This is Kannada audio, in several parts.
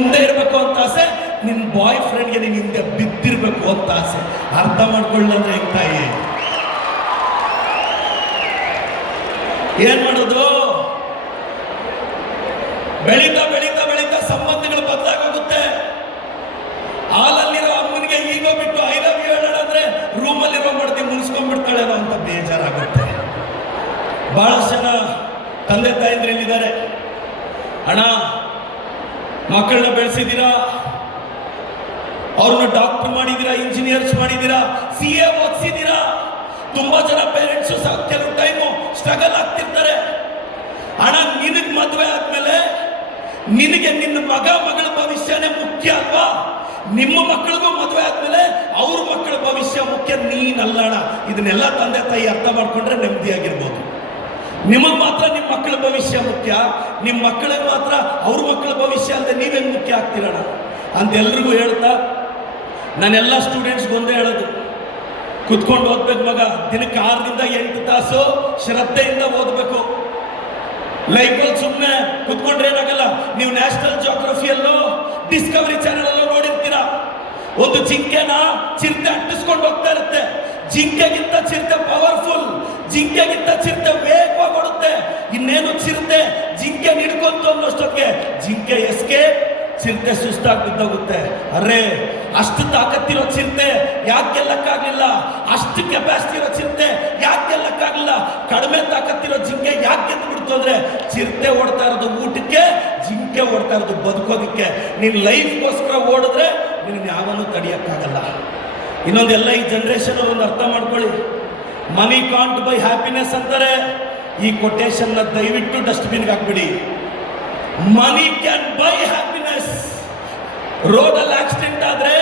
ಮುಂದೆ ಇರಬೇಕು ಅಂತ ಆಸೆ, ನಿನ್ನ ಬಾಯ್ ಫ್ರೆಂಡ್ಗೆ ನೀನು ಹಿಂದೆ ಬಿದ್ದಿರ್ಬೇಕು ಅಂತ ಆಸೆ. ಅರ್ಥ ಮಾಡ್ಕೊಳ್ಳಂದ್ರೆ ಹೆಂಗ್ ತಾಯಿ? ಏನ್ ಮಾಡೋದು? ಬೆಳೀತಾ ಬೆಳೀತಾ ಬೆಳೀತಾ ಸಂಬಂಧಗಳು ಬದಲಾಗೋಗುತ್ತೆ. ಹಾಲಲ್ಲಿರೋ ಅಮ್ಮನಿಗೆ ಈಗೋ ಬಿಟ್ಟು ಐ ಲವ್ ಯು ಹೇಳೋಣ ರೂಮಲ್ಲಿರೋ ಮಾಡ್ತಿ ಮುನ್ಸ್ಕೊಂಡ್ಬಿಡ್ತಾಳೇನೋ ಅಂತ ಬೇಜಾರಾಗುತ್ತೆ. ಬಹಳಷ್ಟು ಜನ ತಂದೆ ತಾಯಂದ್ರೆ ಇಲ್ಲಿದ್ದಾರೆ. ಅಣ್ಣ, ಮಕ್ಕಳನ್ನ ಬೆಳೆಸಿದ್ದೀರಾ, ಅವ್ರನ್ನ ಡಾಕ್ಟರ್ ಮಾಡಿದ್ದೀರಾ, ಇಂಜಿನಿಯರ್ಸ್ ಮಾಡಿದ್ದೀರಾ, CA ಓದಿಸಿದ್ದೀರಾ. ತುಂಬಾ ಜನ ಪೇರೆಂಟ್ಸು ಕೆಲವು ಟೈಮು ಸ್ಟ್ರಗಲ್ ಆಗ್ತಿರ್ತಾರೆ. ಅಣ್ಣ, ನಿನಗೆ ಮದುವೆ ಆದ್ಮೇಲೆ ನಿನಗೆ ನಿನ್ನ ಮಗ ಮಗಳ ಭವಿಷ್ಯನೇ ಮುಖ್ಯ ಅಲ್ವಾ? ನಿಮ್ಮ ಮಕ್ಕಳಿಗೂ ಮದುವೆ ಆದ್ಮೇಲೆ ಅವ್ರ ಮಕ್ಕಳ ಭವಿಷ್ಯ ಮುಖ್ಯ, ನೀನಲ್ಲಣ. ಇದನ್ನೆಲ್ಲ ತಂದೆ ತಾಯಿ ಅರ್ಥ ಮಾಡ್ಕೊಂಡ್ರೆ ನೆಮ್ಮದಿಯಾಗಿರ್ಬೋದು. ನಿಮಗೆ ಮಾತ್ರ ನಿಮ್ಮ ಮಕ್ಕಳ ಭವಿಷ್ಯ ಮುಖ್ಯ, ನಿಮ್ಮ ಮಕ್ಕಳಿಗೆ ಮಾತ್ರ ಅವ್ರ ಮಕ್ಕಳ ಭವಿಷ್ಯ ಅಲ್ಲದೆ ನೀವೇನು ಮುಖ್ಯ ಆಗ್ತೀರಣ ಅಂತ ಎಲ್ರಿಗೂ ಹೇಳ್ತಾ, ನಾನೆಲ್ಲ ಸ್ಟೂಡೆಂಟ್ಸ್ಗೆ ಒಂದೇ ಹೇಳೋದು, ಕುತ್ಕೊಂಡು ಓದ್ಬೇಕು ಮಗ. ದಿನಕ್ಕೆ 6 ರಿಂದ 8 ತಾಸು ಶ್ರದ್ಧೆಯಿಂದ ಓದಬೇಕು. ಲೈಫಲ್ಲಿ ಸುಮ್ಮನೆ ಕುತ್ಕೊಂಡ್ರೆ ಏನಾಗಲ್ಲ. ನೀವು ನ್ಯಾಷನಲ್ ಜಿಯೋಗ್ರಫಿಯಲ್ಲೋ ಡಿಸ್ಕವರಿ ಚಾನೆಲ್ ಅಲ್ಲೋ ನೋಡಿರ್ತೀರಾ, ಒಂದು ಜಿಂಕೆನ ಚಿರತೆ ಅಟ್ಟಿಸ್ಕೊಂಡು ಹೋಗ್ತಾ ಇರುತ್ತೆ. ಜಿಂಕೆಗಿಂತ ಚಿರತೆ ಪವರ್ಫುಲ್, ಜಿಂಕೆಗಿಂತ ಚಿರತೆ ವೇಗವಾಗಿ ಓಡುತ್ತೆ. ಇನ್ನೇನು ಚಿರತೆ ಜಿಂಕೆ ಹಿಡ್ಕೊಂತು ಅನ್ನೋಷ್ಟೊತ್ತಿಗೆ ಜಿಂಕೆ ಎಸ್ಕೇಪ್, ಚಿರತೆ ಸುಸ್ತಾಗಿ ಬಿದ್ದೋಗುತ್ತೆ. ಅರೇ, ಅಷ್ಟು ತಾಕತ್ತಿರೋ ಚಿರತೆ ಯಾಕೆ ಗೆಲ್ಲಕ್ಕಾಗಲಿಲ್ಲ? ಅಷ್ಟು ಕೆಪಾಸಿಟಿ ಇರೋ ಚಿರತೆ ಯಾಕೆ ಗೆಲ್ಲಕ್ಕಾಗಲಿಲ್ಲ? ಕಡಿಮೆ ತಾಕತ್ತಿರೋ ಜಿಂಕೆ ಯಾಕೆ ಗೆದ್ದು ಬಿಡ್ತು ಅಂದ್ರೆ, ಚಿರತೆ ಓಡ್ತಾ ಇರೋದು ಊಟಕ್ಕೆ, ಜಿಂಕೆ ಓಡ್ತಾ ಇರೋದು ಬದುಕೋದಕ್ಕೆ. ನೀನು ಲೈಫ್ಗೋಸ್ಕರ ಓಡಿದ್ರೆ ನಿನ್ನ ಯಾವನ್ನೂ ತಡೆಯೋಕ್ಕಾಗಲ್ಲ. ಇನ್ನೊಂದೆಲ್ಲ ಈ ಜನರೇಷನ್ ಒಂದು ಅರ್ಥ ಮಾಡ್ಕೊಳ್ಳಿ. ಮನಿ ಕಾಂಟ್ ಬೈ ಹ್ಯಾಪಿನೆಸ್ ಅಂತಾರೆ. ಈ ಕೊಟೇಶನ್ನ ದಯವಿಟ್ಟು ಡಸ್ಟ್ಬಿನ್ಗೆ ಹಾಕ್ಬಿಡಿ. ಮನಿ ಕ್ಯಾನ್ ಬೈ ಹ್ಯಾಪಿನೆಸ್. ರೋಡಲ್ಲಿ ಆಕ್ಸಿಡೆಂಟ್ ಆದ್ರೆ,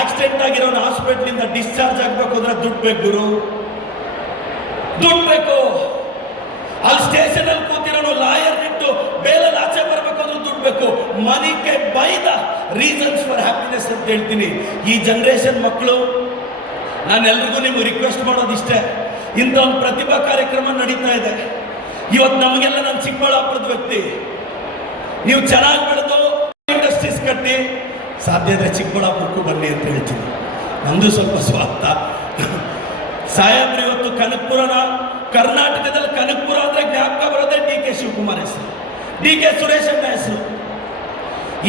ಆಕ್ಸಿಡೆಂಟ್ ಆಗಿರೋನು ಹಾಸ್ಪಿಟ್ಲಿಂದ ಡಿಸ್ಚಾರ್ಜ್ ಆಗ್ಬೇಕು ಅಂದ್ರೆ ದುಡ್ಡು ಬೇಕು ಗುರು, ದುಡ್ಡು ಬೇಕು. ಅಲ್ಲಿ ಸ್ಟೇಷನ್ ಅಲ್ಲಿ ಕೂತಿರೋನು ಲಾಯರ್ ಇಟ್ಟು ಬೇಲಲ್ಲಿ ಆಚೆ ಬರಬೇಕು ಅಂದ್ರೆ ದುಡ್ಡು ಬೇಕು. Money can buy the reasons for happiness ಅಂತ ಹೇಳ್ತೀನಿ. ಈ ಜನರೇಷನ್ ಮಕ್ಕಳು, ನಾನು ಎಲ್ರಿಗೂ ನಿಮ್ಗೆ ರಿಕ್ವೆಸ್ಟ್ ಮಾಡೋದಿಷ್ಟೇ, ಇಂಥ ಒಂದು ಪ್ರತಿಭಾ ಕಾರ್ಯಕ್ರಮ ನಡೀತಾ ಇದೆ ಇವತ್ತು. ನಮಗೆಲ್ಲ ನಾನು ಚಿಕ್ಕಬಳ್ಳಾಪುರದ ವ್ಯಕ್ತಿ, ನೀವು ಚೆನ್ನಾಗಿ ಬೆಳೆದು ಇಂಡಸ್ಟ್ರೀಸ್ ಕಟ್ಟಿ ಸಾಧ್ಯ ಇದ್ರೆ ಚಿಕ್ಕಬಳ್ಳಾಪುರಕ್ಕೂ ಬನ್ನಿ ಅಂತ ಹೇಳ್ತೀನಿ. ನಮ್ದು ಸ್ವಲ್ಪ ಸ್ವಾರ್ಥ. ಸಾಹೇಬ್ರು ಇವತ್ತು ಕನಕಪುರನ, ಕರ್ನಾಟಕದಲ್ಲಿ ಕನಕಪುರ ಅಂದ್ರೆ ಜ್ಞಾಪಕ ಬರೋದೇ DK ಶಿವಕುಮಾರ್ ಹೆಸರು, DK ಸುರೇಶ್ ಅಂತ ಹೆಸರು.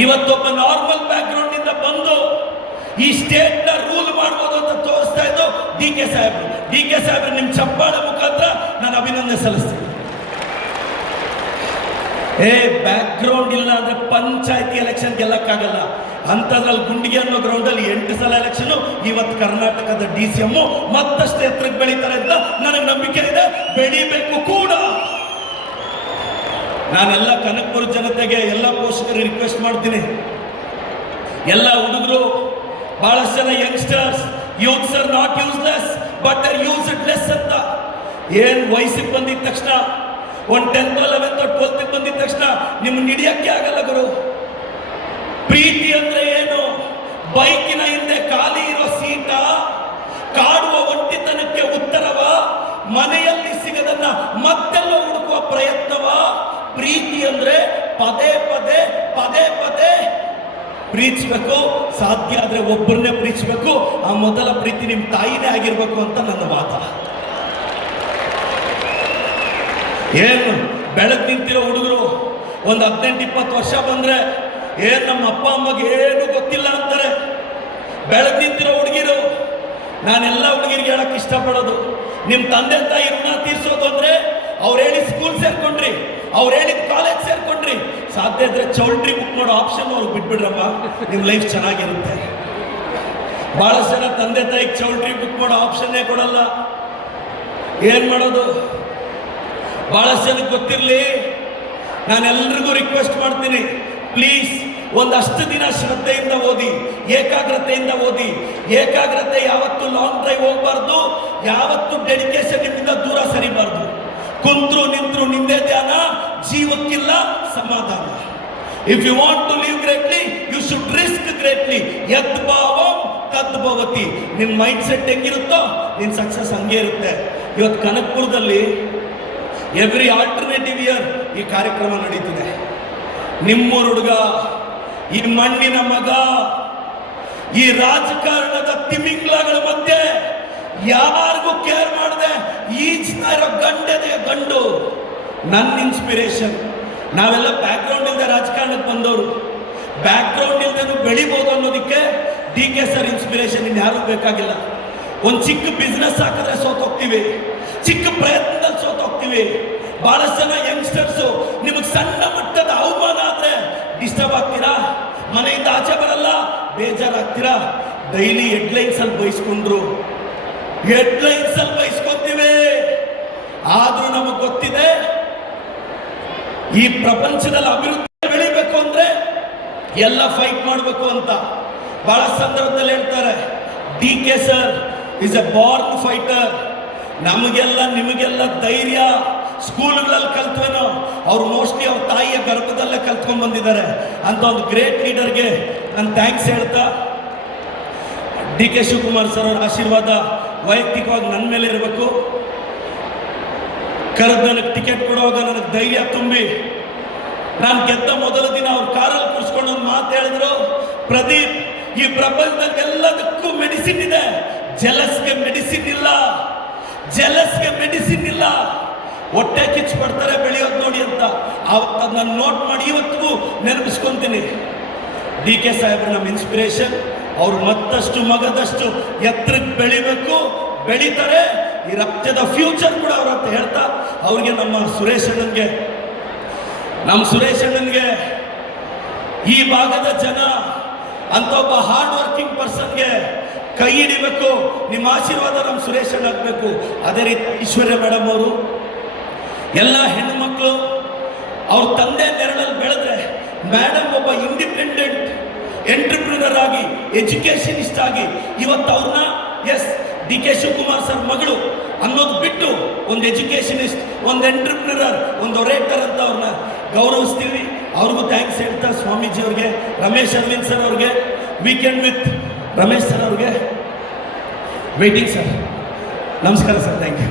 ಇವತ್ತೊಬ್ಬ ನಾರ್ಮಲ್ ಬ್ಯಾಕ್ ಗ್ರೌಂಡ್ ನಿಂದ ಬಂದು ಈ ಸ್ಟೇಟ್ ನ ರೂಲ್ ಮಾಡ್ಬೋದು ಅಂತ ತೋರಿಸ್ತಾ ಇದ್ದು DK ಸಾಹೇಬ್ರು. DK ಸಾಹೇಬ್ರು ನಿಮ್ ಚಪ್ಪಾಳೆ ಮುಖಾಂತರ ನಾನು ಅಭಿನಂದನೆ ಸಲ್ಲಿಸ್ತೀನಿ. ಬ್ಯಾಕ್ ಗ್ರೌಂಡ್ ಇಲ್ಲ ಅಂದ್ರೆ ಪಂಚಾಯತಿ ಎಲೆಕ್ಷನ್ ಗೆಲ್ಲಕ್ಕಾಗಲ್ಲ. ಅಂತದ್ರಲ್ಲಿ ಗುಂಡಿಗೆ ಅನ್ನೋ ಗ್ರೌಂಡ್ ಅಲ್ಲಿ 8 ಸಲ ಎಲೆಕ್ಷನ್. ಇವತ್ತು ಕರ್ನಾಟಕದ DCM ಮತ್ತಷ್ಟು ಎತ್ತರಕ್ಕೆ ಬೆಳೀತಾರೆ ಅಂತ ನನಗೆ ನಂಬಿಕೆ ಇದೆ, ಬೆಳಿಬೇಕು ಕೂಡ. ನಾನೆಲ್ಲ ಕನಕಪುರ ಜನತೆಗೆ, ಎಲ್ಲ ಪೋಷಕರಿಗೆ ರಿಕ್ವೆಸ್ಟ್ ಮಾಡ್ತೀನಿ, ಎಲ್ಲ ಹುಡುಗರು, ಬಹಳಷ್ಟು ಜನ youngsters, youths R not useless but are used less ಅಂತ. ಏನ್ ವಯಸ್ಸಿಗೆ ಬಂದಿದ ತಕ್ಷಣ, ಒಂದು 10th 11th 12th ಬಂದಿದ ತಕ್ಷಣ ನಿಮ್ಮನ್ನ ಹಿಡಿಯಕ್ಕೆ ಆಗಲ್ಲ ಗುರು. ಪ್ರೀತಿ ಅಂದ್ರೆ ಏನು? ಬೈಕಿನ ಹಿಂದೆ ಖಾಲಿ ಇರೋ ಸೀಟ, ಕಾಡುವ ಒಂಟಿತನಕ್ಕೆ ಉತ್ತರವ, ಮನೆಯಲ್ಲಿ ಸಿಗದನ್ನ ಮತ್ತೆಲ್ಲ ಹುಡುಕುವ ಪ್ರಯತ್ನವ? ಪ್ರೀತಿ ಅಂದ್ರೆ ಪದೇ ಪದೇ ಪದೇ ಪದೇ ಪ್ರೀತಿಸಬೇಕು. ಸಾಧ್ಯ ಆದ್ರೆ ಒಬ್ಬರನ್ನೇ ಪ್ರೀತಿಸಬೇಕು. ಆ ಮೊದಲ ಪ್ರೀತಿ ನಿಮ್ಮ ತಾಯಿನೇ ಆಗಿರ್ಬೇಕು ಅಂತ ನನ್ನ ವಾದ. ಏನು ಬೆಳೆದು ನಿಂತಿರೋ ಹುಡುಗರು ಒಂದು 18-20 ವರ್ಷ ಬಂದ್ರೆ ಏನ್ ನಮ್ಮ ಅಪ್ಪ ಅಮ್ಮಗೆ ಏನು ಗೊತ್ತಿಲ್ಲ ಅಂತಾರೆ. ಬೆಳೆದು ನಿಂತಿರೋ ಹುಡುಗಿರು, ನಾನೆಲ್ಲ ಹುಡುಗಿರಿಗೆ ಹೇಳಕ್ ಇಷ್ಟಪಡೋದು, ನಿಮ್ಮ ತಂದೆ ತಾಯಿ ಋಣ ತೀರ್ಸೋದು ಅಂದ್ರೆ ಅವ್ರು ಹೇಳಿದ ಸ್ಕೂಲ್ ಸೇರ್ಕೊಂಡ್ರಿ, ಅವ್ರು ಹೇಳಿದ ಕಾಲೇಜ್ ಸೇರ್ಕೊಂಡ್ರಿ, ಸಾಧ್ಯ ಇದ್ರೆ ಚೌಲ್ಟ್ರಿ ಬುಕ್ ಮಾಡೋ ಆಪ್ಷನ್ ಅವ್ರಿಗೆ ಬಿಟ್ಬಿಡ್ರಮ್ಮ, ನಿಮ್ಮ ಲೈಫ್ ಚೆನ್ನಾಗಿರುತ್ತೆ. ಬಹಳಷ್ಟು ಜನ ತಂದೆ ತಾಯಿಗೆ ಚೌಲ್ಟ್ರಿ ಬುಕ್ ಮಾಡೋ ಆಪ್ಷನ್ನೇ ಕೊಡಲ್ಲ. ಏನ್ ಮಾಡೋದು? ಬಹಳಷ್ಟು ಜನಕ್ಕೆ ಗೊತ್ತಿರಲಿ. ನಾನೆಲ್ರಿಗೂ ರಿಕ್ವೆಸ್ಟ್ ಮಾಡ್ತೀನಿ, ಪ್ಲೀಸ್ ಒಂದಷ್ಟು ದಿನ ಶ್ರದ್ಧೆಯಿಂದ ಓದಿ, ಏಕಾಗ್ರತೆಯಿಂದ ಓದಿ. ಏಕಾಗ್ರತೆ ಯಾವತ್ತು ಲಾಂಗ್ ಡ್ರೈವ್ ಹೋಗ್ಬಾರ್ದು, ಯಾವತ್ತು ಡೆಡಿಕೇಶನ್ ನಿಮ್ಮಿಂದ ದೂರ ಸರಿಬಾರ್ದು. ಕುಂತ್ರು ನಿಂತ್ರು ನಿಂದೇ ಧ್ಯಾನ, ಜೀವಕ್ಕಿಲ್ಲ ಸಮಾಧಾನ. If you want to live greatly you should risk greatly. ಯದ್ಭಾವಂ ತದ್ಭವತಿ. ನಿನ್ನ ಮೈಂಡ್ ಸೆಟ್ ಹೆಂಗಿರುತ್ತೋ ನಿನ್ನ ಸಕ್ಸಸ್ ಹಂಗೆ ಇರುತ್ತೆ. ಇವತ್ತು ಕನಕಪುರದಲ್ಲಿ ಎವ್ರಿ ಆಲ್ಟರ್ನೇಟಿವ್ ಇಯರ್ ಈ ಕಾರ್ಯಕ್ರಮ ನಡೀತಿದೆ. ನಿಮ್ಮೂರು ಹುಡುಗ ಈ ಮಣ್ಣಿನ ಮಗ, ಈ ರಾಜಕಾರಣದ ತಿಮಿಂಗ್ಲಗಳ ಮಧ್ಯೆ ಯಾರಿಗೂ ಕೇರ್ ಮಾಡದೆ ಈಜ್ತಾ ಇರೋ ಗಂಡದೆಯ ಗಂಡು ನನ್ನ ಇನ್ಸ್ಪಿರೇಷನ್. ನಾವೆಲ್ಲ ಬ್ಯಾಕ್ಗ್ರೌಂಡ್ ಇಲ್ಲದೆ ರಾಜಕಾರಣಕ್ಕೆ ಬಂದವರು, ಬ್ಯಾಕ್ಗ್ರೌಂಡ್ ಇಲ್ಲದೆ ಬೆಳಿಬೋದು ಅನ್ನೋದಕ್ಕೆ ಡಿ ಕೆ ಸರ್ ಇನ್ಸ್ಪಿರೇಷನ್. ಇನ್ಯಾರೂ ಬೇಕಾಗಿಲ್ಲ. ಒಂದು ಚಿಕ್ಕ ಬಿಸ್ನೆಸ್ ಹಾಕಿದ್ರೆ ಸೋತೋಗ್ತೀವಿ, ಚಿಕ್ಕ ಪ್ರಯತ್ನದಲ್ಲಿ ಸೋತೋಗ್ತೀವಿ. ಬಹಳಷ್ಟು ಜನ ಯಂಗ್ಸ್ಟರ್ಸು ನಿಮಗೆ ಸಣ್ಣ ಮಟ್ಟದ ಅವಮಾನ ಆದ್ರೆ ಡಿಸ್ಟರ್ಬ್ ಆಗ್ತೀರಾ, ಮನೆಯಿಂದ ಆಚೆ ಬರಲ್ಲ, ಬೇಜಾರಾಗ್ತೀರಾ. ಡೈಲಿ ಹೆಡ್ಲೈನ್ಸ್ ಅಲ್ಲಿ ಬಯಸ್ಕೊಂಡ್ರು, ಹೆಡ್ಲೈನ್ಸ್ ಅಲ್ಲಿ ಬಯಸ್ಕೊತೀವಿ. ಆದ್ರೂ ನಮಗೆ ಗೊತ್ತಿದೆ ಈ ಪ್ರಪಂಚದಲ್ಲಿ ಅಭಿವೃದ್ಧಿ ಬೆಳಿಬೇಕು ಅಂದ್ರೆ ಎಲ್ಲ ಫೈಟ್ ಮಾಡಬೇಕು ಅಂತ. ಬಹಳ ಸಂದರ್ಭದಲ್ಲಿ ಹೇಳ್ತಾರೆ D K sir is A Born fighter. ನಮಗೆಲ್ಲ ನಿಮಗೆಲ್ಲ ಧೈರ್ಯ ಸ್ಕೂಲ್ಗಳಲ್ಲಿ ಕಲ್ತ್ವೇನೋ, ಅವ್ರು ಮೋಸ್ಟ್ಲಿ ಅವ್ರ ತಾಯಿಯ ಗರ್ಭದಲ್ಲೇ ಕಲ್ತ್ಕೊಂಡ್ ಬಂದಿದ್ದಾರೆ ಅಂತ ಒಂದು ಗ್ರೇಟ್ ಲೀಡರ್ಗೆ ನಾನು ಥ್ಯಾಂಕ್ಸ್ ಹೇಳ್ತಾ, ಡಿ ಕೆ ಶಿವಕುಮಾರ್ ಸರ್ ಅವರ ಆಶೀರ್ವಾದ ವೈಯಕ್ತಿಕವಾಗಿ ನನ್ನ ಮೇಲೆ ಇರಬೇಕು. ಕರೆದು ನನಗೆ ಟಿಕೆಟ್ ಕೊಡುವಾಗ ನನಗೆ ಧೈರ್ಯ ತುಂಬಿ, ನಾನು ಗೆದ್ದ ಮೊದಲ ದಿನ ಅವ್ರ ಕಾರಲ್ಲಿ ಕೂರಿಸ್ಕೊಂಡು ಒಂದು ಮಾತು ಹೇಳಿದ್ರು, ಪ್ರದೀಪ್ ಈ ಪ್ರಪಂಚದಲ್ಲಿ ಎಲ್ಲದಕ್ಕೂ ಮೆಡಿಸಿನ್ ಇದೆ, ಜಲಸ್ಗೆ ಮೆಡಿಸಿನ್ ಇಲ್ಲ, ಜಲಸ್ಗೆ ಮೆಡಿಸಿನ್ ಇಲ್ಲ. ಹೊಟ್ಟೆ ಕಿಚ್ಚು ಪಡ್ತಾರೆ ಬೆಳೆಯೋದು ನೋಡಿ ಅಂತ ಅವತ್ತು ನಾನು ನೋಟ್ ಮಾಡಿ ಇವತ್ತಿಗೂ ನೆನಪಿಸ್ಕೊಂತೀನಿ. ಡಿ ಕೆ ಸಾಹೇಬ್ರು ನಮ್ಮ ಇನ್ಸ್ಪಿರೇಷನ್. ಅವ್ರು ಮತ್ತಷ್ಟು ಮಗದಷ್ಟು ಎತ್ತರಕ್ಕೆ ಬೆಳಿಬೇಕು, ಬೆಳೀತಾರೆ. ಈ ರಾಜ್ಯದ ಫ್ಯೂಚರ್ ಕೂಡ ಅವ್ರ ಅಂತ ಹೇಳ್ತಾ, ಅವ್ರಿಗೆ ನಮ್ಮ ಸುರೇಶ್ ಅಣ್ಣನ್ಗೆ ಈ ಭಾಗದ ಜನ ಅಂತ ಒಬ್ಬ ಹಾರ್ಡ್ ವರ್ಕಿಂಗ್ ಪರ್ಸನ್ಗೆ ಕೈ ಹಿಡಿಬೇಕು. ನಿಮ್ಮ ಆಶೀರ್ವಾದ ನಮ್ಮ ಸುರೇಶ್ ಅಣ್ಣ ಆಗಬೇಕು. ಅದೇ ರೀತಿ ಐಶ್ವರ್ಯ ಮೇಡಮ್ ಅವರು, ಎಲ್ಲ ಹೆಣ್ಣು ಮಕ್ಕಳು ಅವ್ರ ತಂದೆ ನೆರಳಲ್ಲಿ ಬೆಳೆದ್ರೆ, ಮೇಡಮ್ ಒಬ್ಬ ಇಂಡಿಪೆಂಡೆಂಟ್ ಎಂಟರ್ಪ್ರಿನರ್ ಆಗಿ, ಎಜುಕೇಷನಿಸ್ಟ್ ಆಗಿ ಇವತ್ತು ಅವ್ರನ್ನ S D K Shivakumar sir ಮಗಳು ಅನ್ನೋದು ಬಿಟ್ಟು ಒಂದು ಎಜುಕೇಷನಿಸ್ಟ್, ಒಂದು ಎಂಟರ್ಪ್ರಿನರ್, ಒಂದು ಒರೇಟರ್ ಅಂತ ಅವ್ರನ್ನ ಗೌರವಿಸ್ತೀವಿ. ಅವ್ರಿಗೂ ಥ್ಯಾಂಕ್ಸ್ ಹೇಳ್ತಾ ಸ್ವಾಮೀಜಿ ಅವ್ರಿಗೆ, ರಮೇಶ್ ಅರವಿಂದ್ ಸರ್ ಅವ್ರಿಗೆ, ವೀಕೆಂಡ್ ವಿತ್ ರಮೇಶ್ ಸರ್ ಅವ್ರಿಗೆ, ವೇಟಿಂಗ್ ಸರ್. ನಮಸ್ಕಾರ ಸರ್, ಥ್ಯಾಂಕ್ ಯು.